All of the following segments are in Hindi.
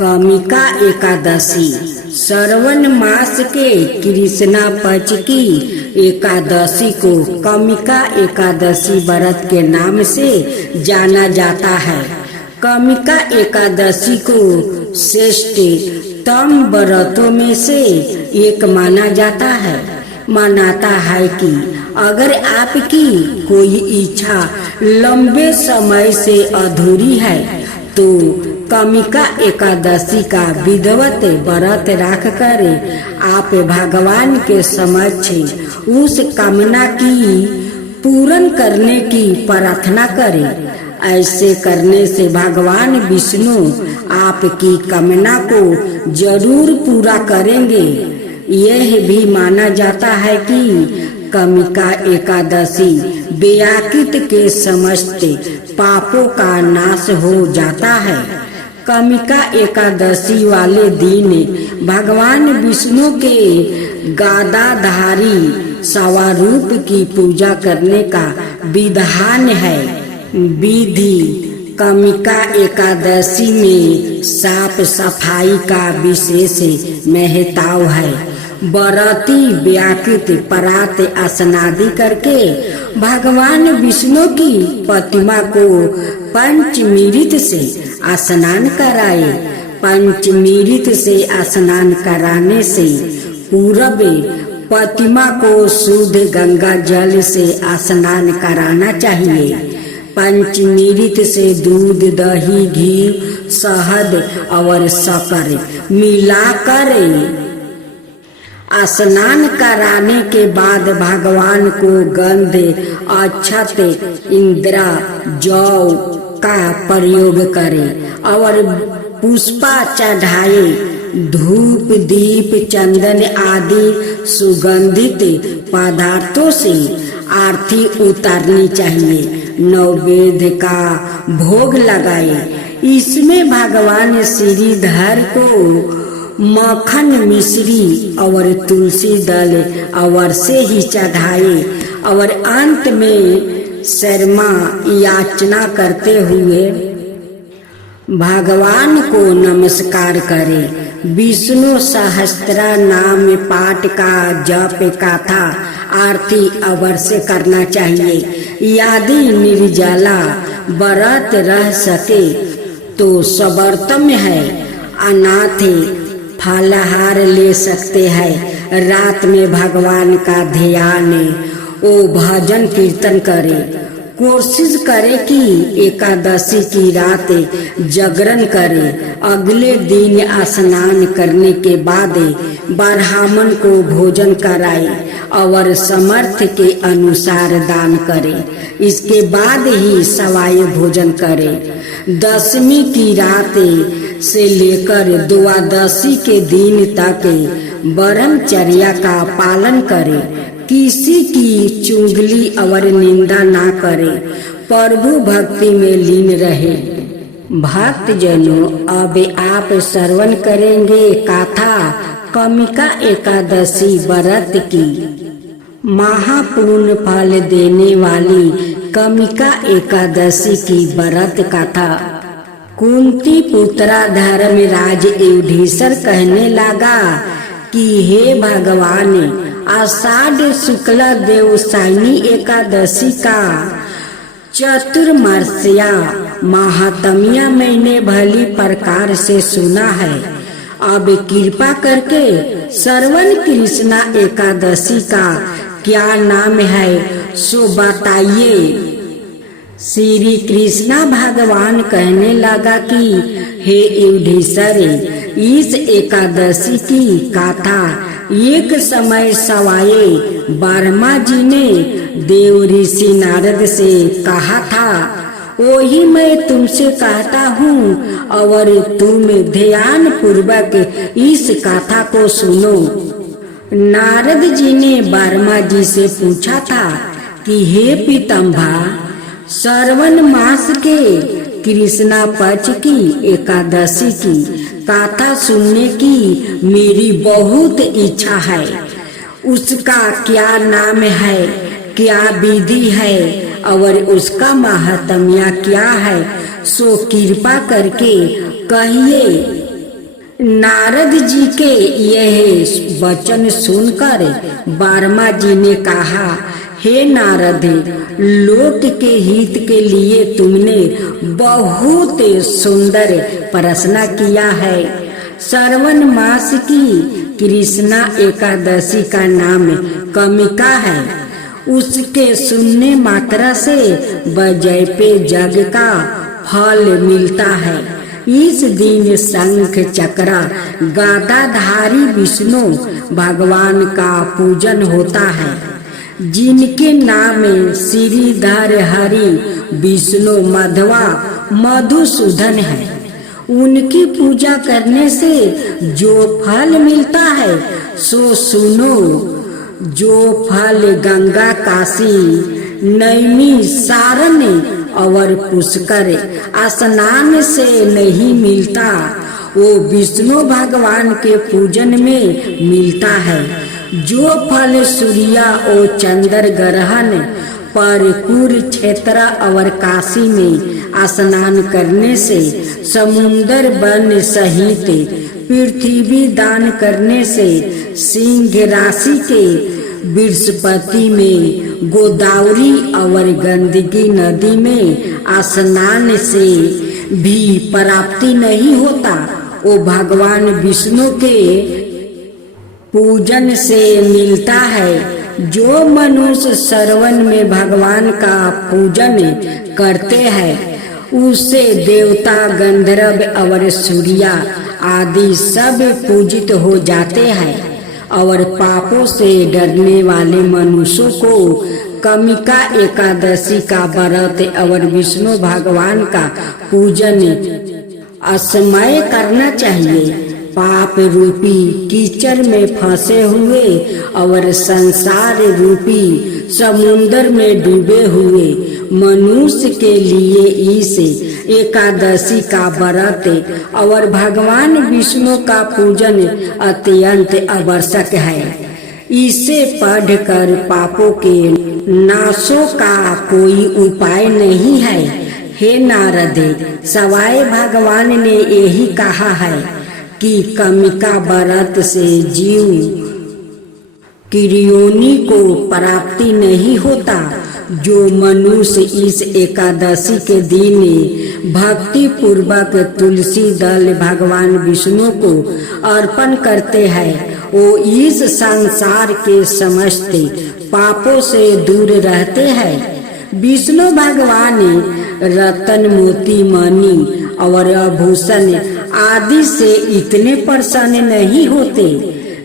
कामिका एकादशी श्रवण मास के कृष्णा पक्ष की एकादशी को कामिका एकादशी व्रत के नाम से जाना जाता है। कामिका एकादशी को श्रेष्ठतम व्रतों में से एक माना जाता है। मानता है कि अगर आपकी कोई इच्छा लंबे समय से अधूरी है तो कामिका एकादशी का विधिवत व्रत रख कर आप भगवान के समक्ष उस कामना की पूर्ण करने की प्रार्थना करें। ऐसे करने से भगवान विष्णु आपकी कामना को जरूर पूरा करेंगे। यह भी माना जाता है कि कामिका एकादशी व्याकृत के समस्त पापों का नाश हो जाता है। कामिका एकादशी वाले दिन भगवान विष्णु के गदाधारी स्वरूप की पूजा करने का विधान है। विधि कामिका एकादशी में साफ सफाई का विशेष महत्व है। व्रती व्याकृत परात स्नादि करके भगवान विष्णु की प्रतिमा को पंचमृत से स्नान कराए। पंचमृत से स्नान कराने से पूर्व प्रतिमा को शुद्ध गंगा जल से स्नान कराना चाहिए। पंचमृत से दूध, दही, घी, शहद और शक्कर मिलाकर स्नान कराने के बाद भगवान को गंध, अक्षत, इंद्रा, जौ का प्रयोग करें और पुष्पा चढ़ाए। धूप, दीप, चंदन आदि सुगंधित पदार्थों से आरती उतारनी चाहिए। नैवेद्य का भोग लगाए। इसमें भगवान श्रीधर को मक्खन, मिश्री और तुलसी दल अवश्य ही चढ़ाए और अंत में शर्मा याचना करते हुए भगवान को नमस्कार करें। विष्णु सहस्त्र नाम पाठ का जप, कथा, आरती अवश्य करना चाहिए। यदि निर्जला व्रत रह सके तो सर्वोत्तम है। अनाथ फलाहार ले सकते हैं। रात में भगवान का ध्यान ओ भजन कीर्तन करें। कोशिश करें कि एकादशी की रात जागरण करें। अगले दिन स्नान करने के बाद ब्राह्मण को भोजन कराएं और समर्थ के अनुसार दान करें। इसके बाद ही सवाई भोजन करें। दशमी की रात से लेकर द्वादशी के दिन तक ब्रह्मचर्या का पालन करें। किसी की चुगली और निंदा ना करें। प्रभु भक्ति में लीन रहे। भक्त जनों, अब आप श्रवण करेंगे कथा कामिका एकादशी व्रत की। महापुण्य फल देने वाली कामिका एकादशी की व्रत कथा। कुंती पुत्रा धर्मराज युधिष्ठिर कहने लगा कि हे भगवान, आषाढ़ शुक्ल देवसायनी एकादशी का चतुर्मास्या महात्म्य मैंने भली प्रकार से सुना है। अब कृपा करके श्रवण कृष्णा एकादशी का क्या नाम है सो बताइए। श्री कृष्णा भगवान कहने लगा कि हे युधिष्ठिर, इस एकादशी की कथा एक समय सवाए ब्रह्मा जी ने देव ऋषि नारद से कहा था। वही मैं तुमसे कहता हूँ और तुम ध्यान पूर्वक इस कथा को सुनो। नारद जी ने ब्रह्मा जी से पूछा था कि हे पितामह, श्रवण मास के कृष्णा पक्ष की एकादशी की कथा सुनने की मेरी बहुत इच्छा है। उसका क्या नाम है, क्या विधि है और उसका महात्म्य क्या है, सो कृपा करके कहिए। नारद जी के यह वचन सुनकर वर्मा जी ने कहा, हे नारद, लोक के हित के लिए तुमने बहुत सुंदर प्रश्न किया है। श्रावण मास की कृष्णा एकादशी का नाम कमिका है। उसके सुनने मात्रा से बजय पे जग का फल मिलता है। इस दिन शंख चक्र गदाधारी विष्णु भगवान का पूजन होता है, जिनके नाम श्रीधर हरि विष्णु मध्वा मधुसूदन है। उनकी पूजा करने से जो फल मिलता है सो सुनो। जो फल गंगा, काशी, नैमी, सारण और पुष्कर स्नान से नहीं मिलता, वो विष्णु भगवान के पूजन में मिलता है। जो फल सूर्य और चंद्र ग्रहण पर कुरुक्षेत्र और काशी में स्नान करने से, समुद्र वन सहित पृथ्वी दान करने से, सिंह राशि के बृहस्पति में, गोदावरी और गंदगी नदी में स्नान से भी प्राप्ति नहीं होता। वो भगवान विष्णु के पूजन से मिलता है। जो मनुष्य श्रवण में भगवान का पूजन करते हैं उससे देवता, गंधर्व और सूर्य आदि सब पूजित हो जाते हैं। और पापों से डरने वाले मनुष्यों को कमिका एकादशी का व्रत और विष्णु भगवान का पूजन असमय करना चाहिए। पाप रूपी कीचड़ में फंसे हुए और संसार रूपी समुद्र में डूबे हुए मनुष्य के लिए इस एकादशी का व्रत और भगवान विष्णु का पूजन अत्यंत आवश्यक है। इसे पढ़कर पापों के नाशों का कोई उपाय नहीं है। हे नारद, सवाई भगवान ने यही कहा है कि कमिका व्रत से जीव किरियोनी को प्राप्ति नहीं होता। जो मनुष्य इस एकादशी के दिन भक्ति पूर्वक तुलसी दल भगवान विष्णु को अर्पण करते हैं, वो इस संसार के समस्त पापों से दूर रहते हैं। विष्णु भगवान रतन, मोती, मणि और आभूषण आदि से इतने प्रसन्न नहीं होते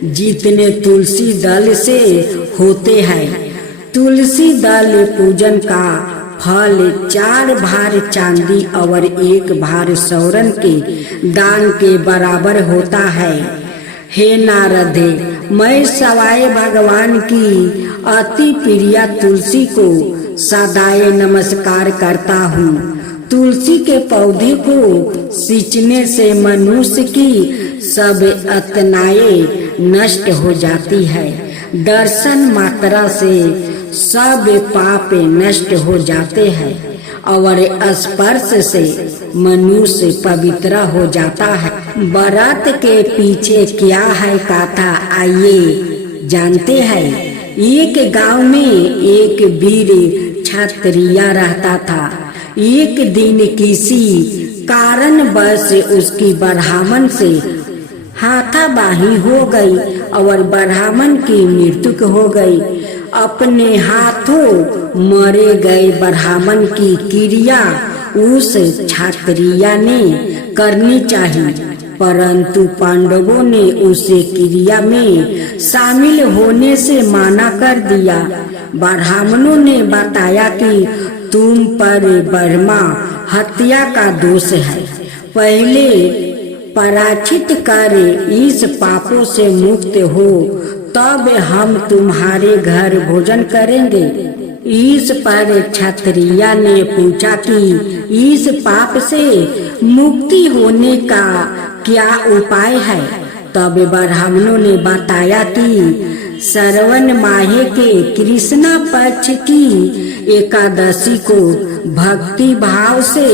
जितने तुलसी दल से होते हैं। तुलसी दल पूजन का फल 4 भार चांदी और 1 भार स्वर्ण के दान के बराबर होता है। हे नारद, मैं सवाई भगवान की अति प्रिया तुलसी को सदाए नमस्कार करता हूँ। तुलसी के पौधे को सींचने से मनुष्य की सब अतनाएं नष्ट हो जाती है। दर्शन मात्रा से सब पाप नष्ट हो जाते हैं और स्पर्श से मनुष्य पवित्र हो जाता है। व्रत के पीछे क्या है कथा, आइए जानते हैं। एक गांव में एक वीर क्षत्रिय रहता था। एक दिन किसी कारणवश उसकी ब्राह्मण से हाथापाई हो गई और ब्राह्मण की मृत्यु हो गई। अपने हाथों मरे गए ब्राह्मण की क्रिया उस क्षत्रिय ने करनी चाहिए, परंतु पांडवों ने उसे क्रिया में शामिल होने से मना कर दिया। ब्राह्मणों ने बताया कि तुम पर ब्रह्मा हत्या का दोष है, पहले पराचित कर इस पापों से मुक्त हो, तब हम तुम्हारे घर भोजन करेंगे। इस पर क्षत्रिय ने पूछा कि इस पाप से मुक्ति होने का क्या उपाय है। तब ब्राह्मणों ने बताया कि श्रवण माह के कृष्णा पक्ष की एकादशी को भक्ति भाव से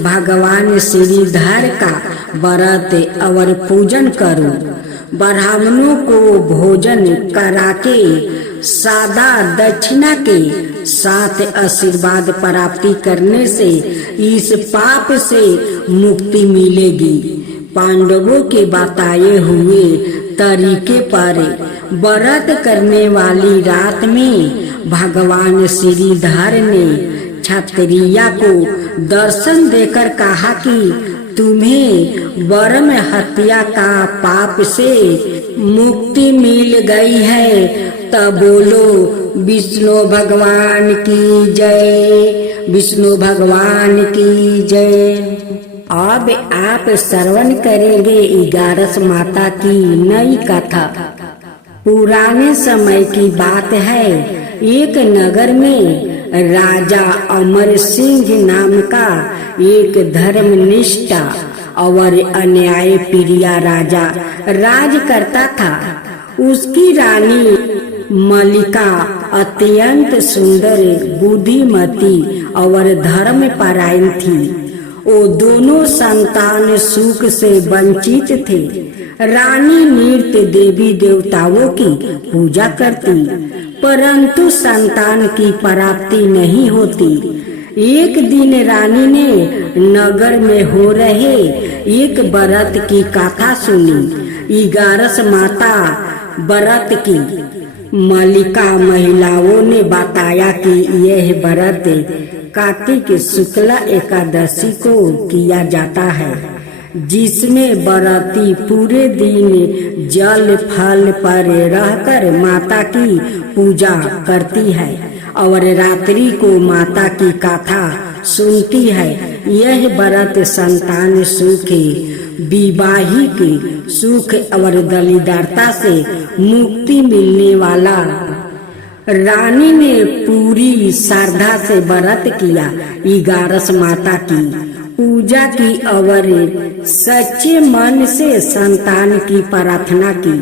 भगवान श्रीधर का व्रत और पूजन करो। ब्राह्मणों को भोजन करा के सादा दक्षिणा के साथ आशीर्वाद प्राप्ति करने से इस पाप से मुक्ति मिलेगी। पांडवों के बताए हुए तरीके पर व्रत करने वाली रात में भगवान श्रीधर ने क्षत्रिया को दर्शन देकर कहा कि तुम्हें वर्म हत्या का पाप से मुक्ति मिल गई है। तब बोलो विष्णु भगवान की जय, विष्णु भगवान की जय। अब आप श्रवण करेंगे इगारस माता की नई कथा। पुराने समय की बात है, एक नगर में राजा अमर सिंह नाम का एक धर्मनिष्ठा और अन्याय प्रिया राजा राज करता था। उसकी रानी मलिका अत्यंत सुंदर, बुद्धिमती और धर्मपरायण थी। वो दोनों संतान सुख से वंचित थे। रानी नृत्य देवी देवताओं की पूजा करती, परंतु संतान की प्राप्ति नहीं होती। एक दिन रानी ने नगर में हो रहे एक व्रत की कथा सुनी। इगारस माता व्रत की मलिका महिलाओं ने बताया कि यह व्रत कार्तिक शुक्ला एकादशी को किया जाता है, जिसमें व्रती पूरे दिन जल फल पर रहकर माता की पूजा करती है और रात्रि को माता की कथा सुनती है। यह व्रत संतान सुख, विवाहिक सुख और दरिद्रता से मुक्ति मिलने वाला। रानी ने पूरी श्रद्धा से व्रत किया, इगारस माता की पूजा की और सच्चे मन से संतान की प्रार्थना की।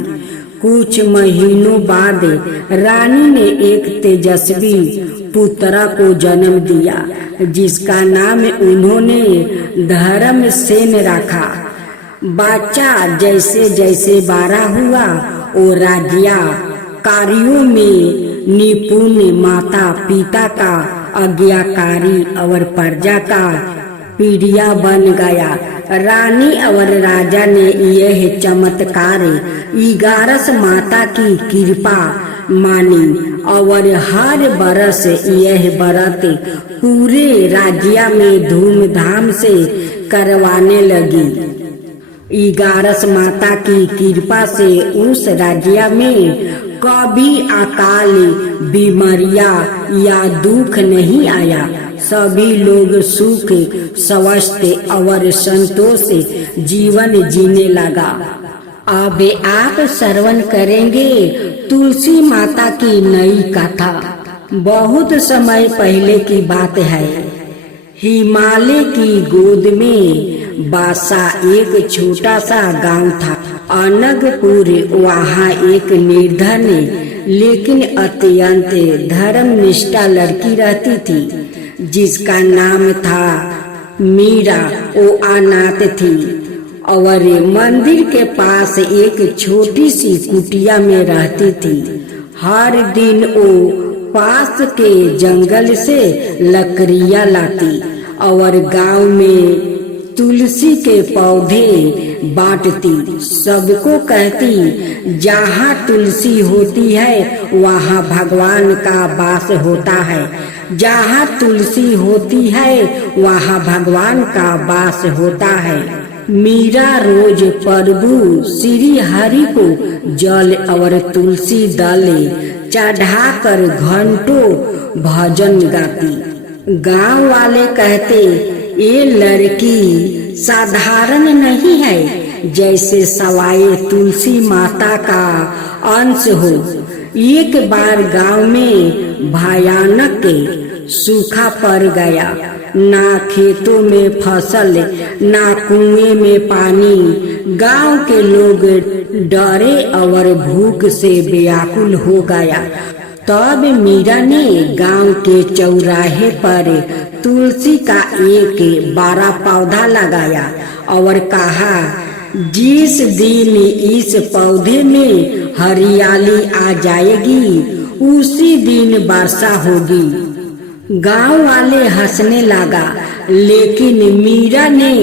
कुछ महीनों बाद रानी ने एक तेजस्वी पुत्र को जन्म दिया, जिसका नाम उन्होंने धर्मसेन रखा। बच्चा जैसे जैसे बड़ा हुआ, वो राज्य कार्यों में निपुण, माता पिता का आज्ञाकारी और प्रजा का प्रिय बन गया। रानी और राजा ने यह चमत्कार इगारस माता की कृपा मानी और हर बरस यह व्रत पूरे राज्य में धूमधाम से करवाने लगी। इगारस माता की कृपा से उस राज्य में कभी अकाल, बीमारियां या दुख नहीं आया। सभी लोग सुख, स्वास्थ्य और संतोष से जीवन जीने लगा। अब आप श्रवण करेंगे तुलसी माता की नई कथा। बहुत समय पहले की बात है। हिमालय की गोद में बासा एक छोटा सा गांव था, अनगपुर। वहाँ एक निर्धन लेकिन अत्यंत धर्मनिष्ठा लड़की रहती थी, जिसका नाम था मीरा। वो अनाथ थी और मंदिर के पास एक छोटी सी कुटिया में रहती थी। हर दिन वो पास के जंगल से लकड़ियां लाती और गांव में तुलसी के पौधे बांटती। सबको कहती, जहाँ तुलसी होती है वहाँ भगवान का वास होता है, जहाँ तुलसी होती है वहाँ भगवान का वास होता है। मीरा रोज प्रभु श्री हरि को जल और तुलसी दल चढ़ाकर घंटों भजन गाती। गांव वाले कहते, ये लड़की साधारण नहीं है, जैसे सवाए तुलसी माता का अंश हो। एक बार गांव में भयानक सूखा पड़ गया। ना खेतों में फसल, ना कुएं में पानी। गांव के लोग डरे और भूख से व्याकुल हो गया। तब मीरा ने गांव के चौराहे पर तुलसी का एक बड़ा पौधा लगाया और कहा, जिस दिन इस पौधे में हरियाली आ जाएगी उसी दिन वर्षा होगी। गांव वाले हंसने लगा, लेकिन मीरा ने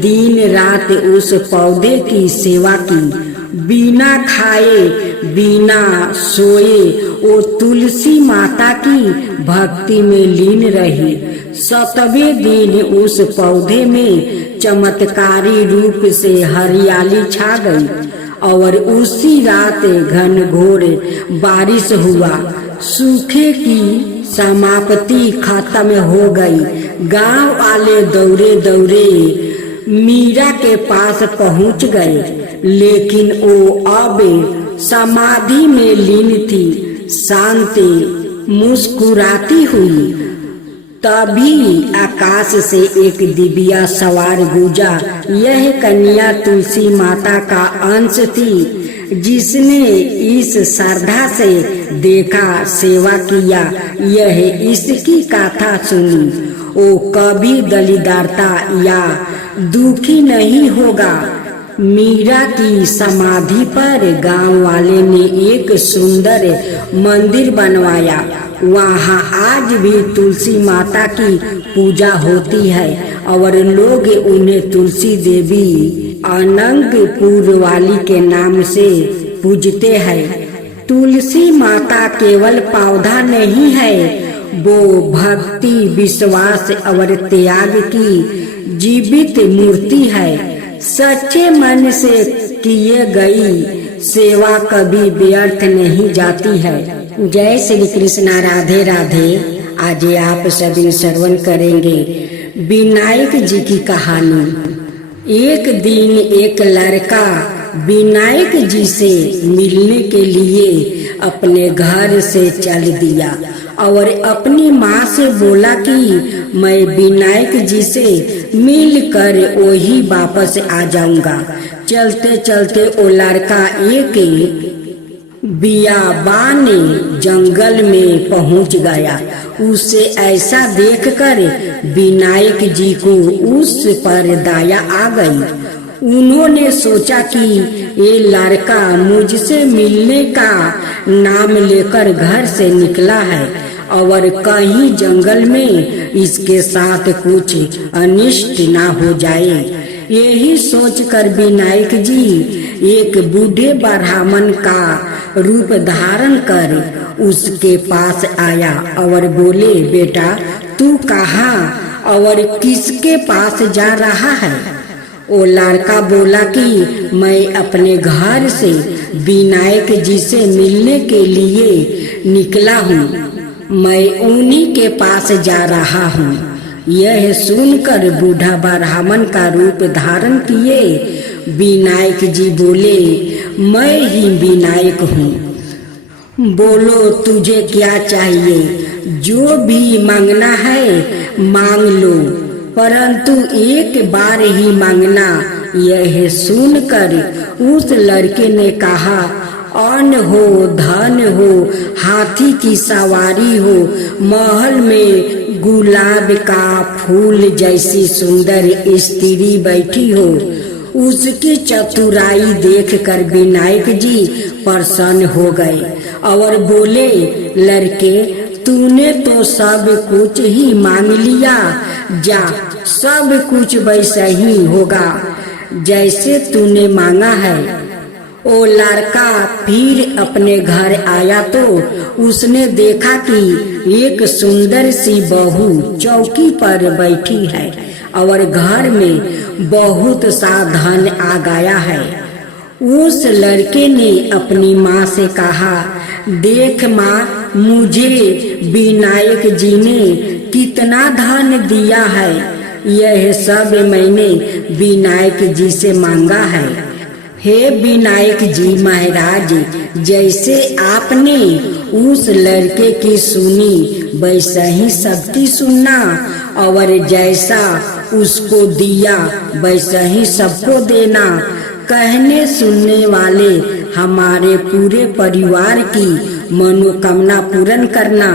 दिन रात उस पौधे की सेवा की। बिना खाए बिना सोए वो तुलसी माता की भक्ति में लीन रही। 7वें दिन उस पौधे में चमत्कारी रूप से हरियाली छा गई और उसी रात घनघोर बारिश हुआ। सूखे की समाप्ति खत्म हो गई। गांव वाले दौड़े दौड़े मीरा के पास पहुंच गए, लेकिन वो अब समाधि में लीन थी, शांति मुस्कुराती हुई। तभी आकाश से एक दिव्या सवार गुजरा। यह कन्या तुलसी माता का अंश थी, जिसने इस श्रद्धा से देखा, सेवा किया, यह इसकी कथा सुनी, वो कभी दलिद्रता या दुखी नहीं होगा। मीरा की समाधि पर गांव वाले ने एक सुंदर मंदिर बनवाया। वहाँ आज भी तुलसी माता की पूजा होती है और लोग उन्हें तुलसी देवी अनंगपुर वाली के नाम से पूजते हैं। तुलसी माता केवल पौधा नहीं है, वो भक्ति, विश्वास और त्याग की जीवित मूर्ति है। सच्चे मन से किए गई सेवा कभी व्यर्थ नहीं जाती है। जय श्री कृष्णा, राधे राधे। आज आप सभी श्रवण करेंगे विनायक जी की कहानी। एक दिन एक लड़का विनायक जी से मिलने के लिए अपने घर से चल दिया और अपनी माँ से बोला कि मैं विनायक जी से मिलकर वही वापस आ जाऊंगा। चलते चलते वो लड़का एक बियाबान जंगल में पहुंच गया। उसे ऐसा देखकर विनायक जी को उस पर दया आ गई। उन्होंने सोचा कि ये लड़का मुझसे मिलने का नाम लेकर घर से निकला है और कहीं जंगल में इसके साथ कुछ अनिष्ट ना हो जाए। यही सोचकर विनायक जी एक बूढ़े ब्राह्मण का रूप धारण कर उसके पास आया और बोले, बेटा तू कहाँ और किसके पास जा रहा है? वो लड़का बोला कि मैं अपने घर से विनायक जी से मिलने के लिए निकला हूँ, मैं उन्हीं के पास जा रहा हूँ। यह सुनकर बूढ़ा ब्राह्मण का रूप धारण किए विनायक जी बोले, मैं ही विनायक हूँ, बोलो तुझे क्या चाहिए? जो भी मांगना है मांग लो, परंतु एक बार ही मांगना। यह सुनकर उस लड़के ने कहा, अन्न हो, धन हो, हाथी की सवारी हो, महल में गुलाब का फूल जैसी सुंदर स्त्री बैठी हो। उसकी चतुराई देखकर विनायक जी प्रसन्न हो गए और बोले, लड़के तूने तो सब कुछ ही मांग लिया, जा सब कुछ वैसा ही होगा जैसे तूने मांगा है। वो लड़का फिर अपने घर आया तो उसने देखा कि एक सुंदर सी बहू चौकी पर बैठी है और घर में बहुत सा धन आ गया है। उस लड़के ने अपनी माँ से कहा, देख माँ, मुझे विनायक जी ने कितना धन दिया है, यह सब मैंने विनायक जी से मांगा है। हे विनायक जी महाराज, जैसे आपने उस लड़के की सुनी वैसा ही सबकी सुनना और जैसा उसको दिया वैसा ही सबको देना। कहने सुनने वाले हमारे पूरे परिवार की मनोकामना पूर्ण करना।